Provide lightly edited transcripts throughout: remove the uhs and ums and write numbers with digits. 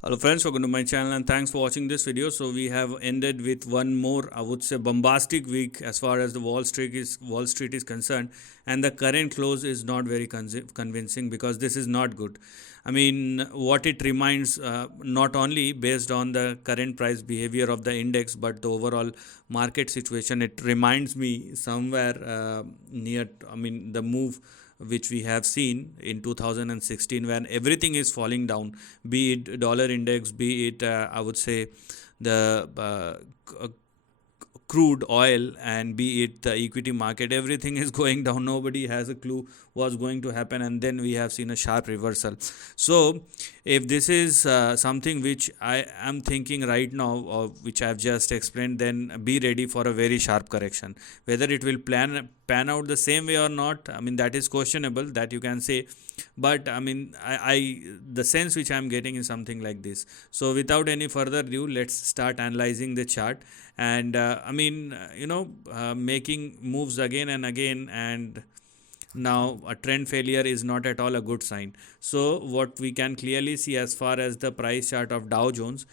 Hello friends, welcome to my channel and thanks for watching this video. So we have ended with one more, I would say, bombastic week as far as the Wall Street is concerned, and the current close is not very convincing because this is not good. I mean, what it reminds, not only based on the current price behavior of the index, but the overall market situation, it reminds me somewhere near, I mean, the move which we have seen in 2016 when everything is falling down, be it dollar index, be it I would say the crude oil, and be it the equity market, everything is going down. Nobody has a clue what's going to happen, and then we have seen a sharp reversal. So if this is something which I am thinking right now, or which I have just explained, then be ready for a very sharp correction. Whether it will pan out the same way or not, I mean, that is questionable, that you can say. But I mean, I the sense which I am getting is something like this. So without any further ado, let's start analyzing the chart. And I mean, making moves again and again, and now a trend failure is not at all a good sign. So what we can clearly see as far as the price chart of Dow Jones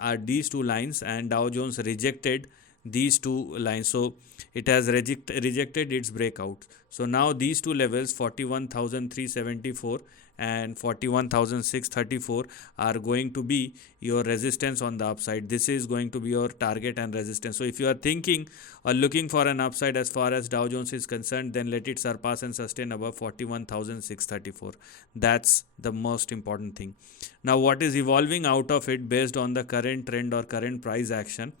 are these two lines, and Dow Jones rejected these two lines. So it has rejected its breakout. So now these two levels, 41,374 and 41,634, are going to be your resistance on the upside. This is going to be your target and resistance. So if you are thinking or looking for an upside as far as Dow Jones is concerned, then let it surpass and sustain above 41,634. That's the most important thing. Now what is evolving out of it based on the current trend or current price action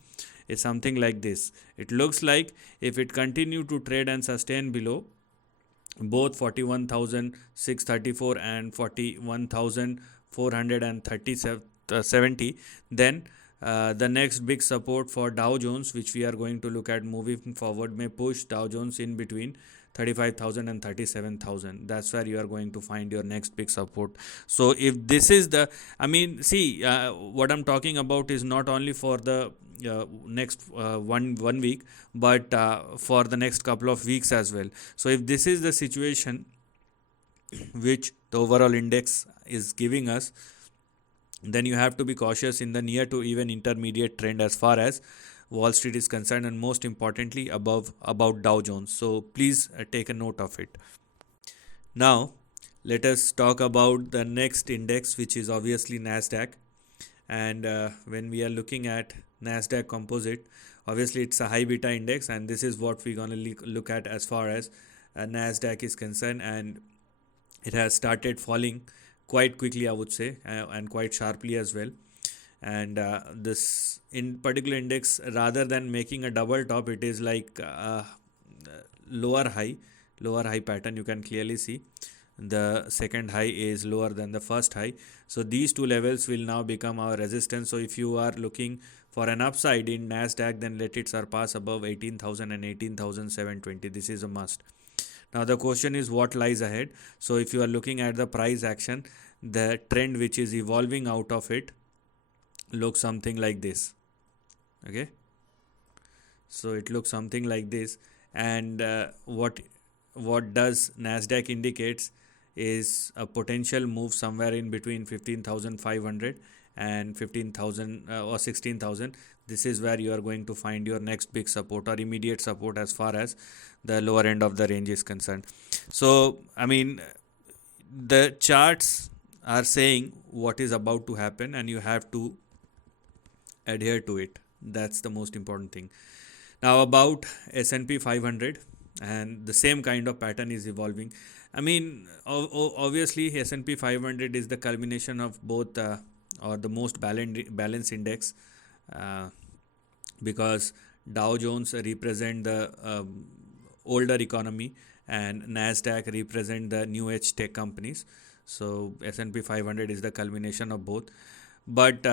is something like this. It looks like if it continue to trade and sustain below both 41,634 and 41,470, then the next big support for Dow Jones, which we are going to look at moving forward, may push Dow Jones in between 35,000 and 37,000. That's where you are going to find your next big support. So if this is the, I mean, see, what I'm talking about is not only for the next one week, but for the next couple of weeks as well. So if this is the situation which the overall index is giving us, then you have to be cautious in the near to even intermediate trend as far as Wall Street is concerned, and most importantly about Dow Jones. So please take a note of it. Now let us talk about the next index, which is obviously NASDAQ. And when we are looking at NASDAQ composite, obviously it's a high beta index, and this is what we're going to look at as far as NASDAQ is concerned. And it has started falling quite quickly, I would say, and quite sharply as well. And this in particular index, rather than making a double top, it is like lower high pattern. You can clearly see the second high is lower than the first high. So these two levels will now become our resistance. So if you are looking for an upside in NASDAQ, then let it surpass above 18,000 and 18,720. This is a must. Now the question is what lies ahead. So if you are looking at the price action, the trend which is evolving out of it looks something like this. Okay, so it looks something like this. And what does NASDAQ indicates is a potential move somewhere in between 15,500 and 15,000 or 16,000. This is where you are going to find your next big support or immediate support as far as the lower end of the range is concerned. So I mean, the charts are saying what is about to happen, and you have to adhere to it. That's the most important thing. Now about S&P 500, and the same kind of pattern is evolving. I mean, obviously S&P 500 is the culmination of both or the most balanced index, because Dow Jones represent the older economy and NASDAQ represent the new age tech companies. So S&P 500 is the culmination of both. But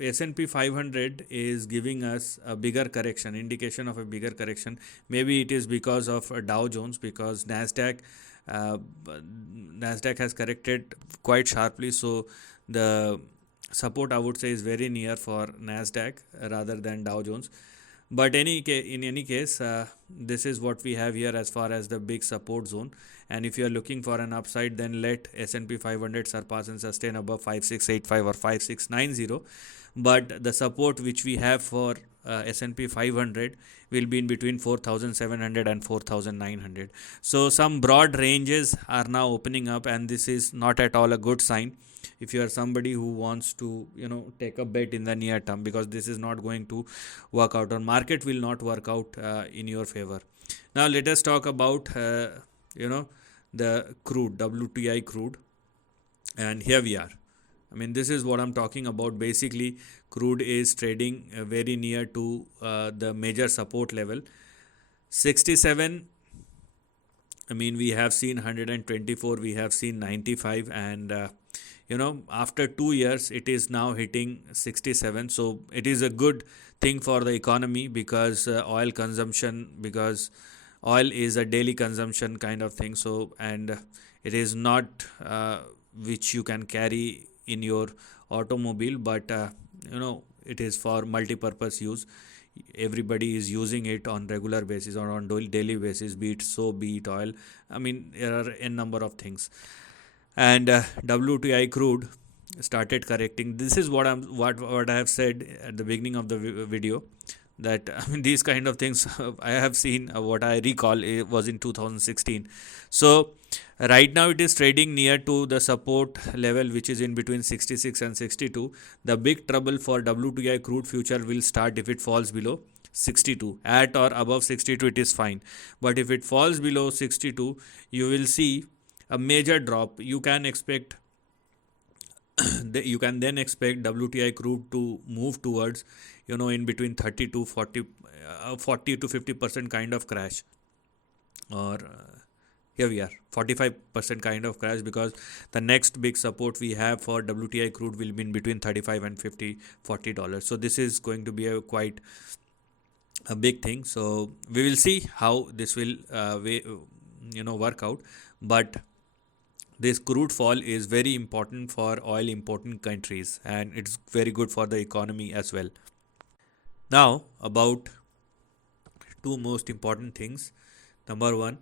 S&P 500 is giving us a bigger correction, indication of a bigger correction. Maybe it is because of Dow Jones, because NASDAQ has corrected quite sharply. So the support, I would say, is very near for NASDAQ rather than Dow Jones. But in any case, this is what we have here as far as the big support zone. And if you are looking for an upside, then let S&P 500 surpass and sustain above 5685 or 5690. But the support which we have for S&P 500 will be in between 4700 and 4900. So some broad ranges are now opening up, and this is not at all a good sign if you are somebody who wants to take a bet in the near term, because this is not going to work out, or market will not work out in your favor. Now let us talk about the crude, WTI crude. And here we are. I mean, this is what I'm talking about. Basically, crude is trading very near to the major support level 67. I mean, we have seen 124, we have seen 95, and after 2 years, it is now hitting 67. So it is a good thing for the economy, because oil consumption, because oil is a daily consumption kind of thing. So, and it is not which you can carry in your automobile, but it is for multi-purpose use. Everybody is using it on regular basis or on daily basis, be it soap, be it oil. I mean, there are a number of things. And WTI crude started correcting. This is what I have said at the beginning of the video, that I mean, these kind of things I have seen. What I recall, it was in 2016. So right now it is trading near to the support level, which is in between 66 and 62. The big trouble for WTI crude future will start if it falls below 62. At or above 62 it is fine, but if it falls below 62, you will see a major drop. You can expect you can then expect WTI crude to move towards in between 30 to 40 40 to 50% kind of crash, or here we are, 45% kind of crash, because the next big support we have for WTI crude will be in between 35 and 50 $40. So this is going to be a quite a big thing. So we will see how this will work out. But this crude fall is very important for oil importing countries, and it's very good for the economy as well. Now, about two most important things. Number one,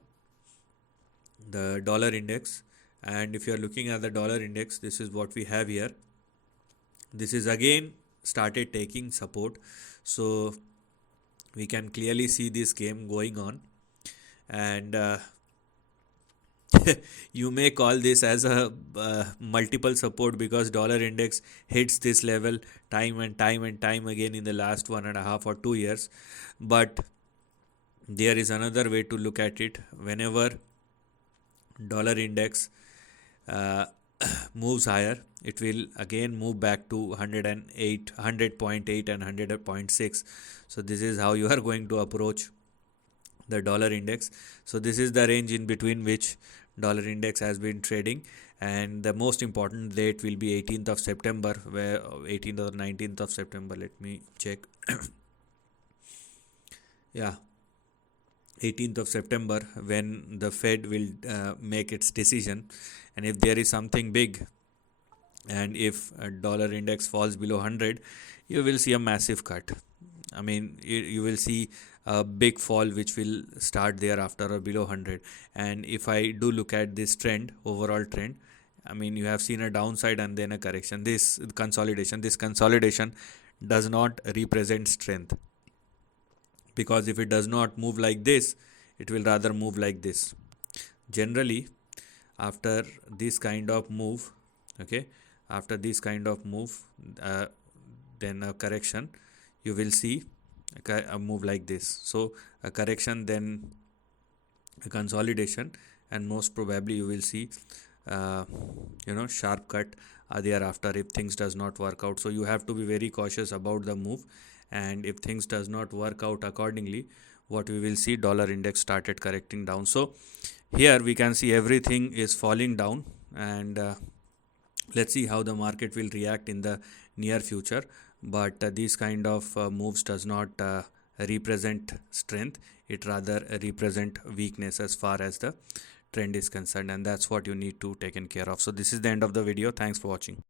the dollar index. And if you are looking at the dollar index, this is what we have here. This is again started taking support. So we can clearly see this game going on. And you may call this as a multiple support, because dollar index hits this level time and time again in the last 1.5 or 2 years. But there is another way to look at it. Whenever dollar index moves higher, it will again move back to 100.8 and 100.6. So this is how you are going to approach the dollar index. So this is the range in between which dollar index has been trading, and the most important date will be 18th of September, where 18th or 19th of September, let me check. Yeah, 18th of September, when the Fed will make its decision. And if there is something big, and if a dollar index falls below 100, you will see a massive cut. I mean, you will see a big fall which will start thereafter or below 100. And if I do look at this trend, overall trend, I mean, you have seen a downside and then a correction. This consolidation does not represent strength, because if it does not move like this, it will rather move like this. Generally, after this kind of move, then a correction, you will see a move like this. So a correction, then a consolidation, and most probably you will see sharp cut thereafter if things does not work out. So you have to be very cautious about the move, and if things does not work out accordingly, what we will see, dollar index started correcting down. So here we can see everything is falling down, and let's see how the market will react in the near future. But these kind of moves does not represent strength, it rather represent weakness as far as the trend is concerned, and that's what you need to take care of. So this is the end of the video. Thanks for watching.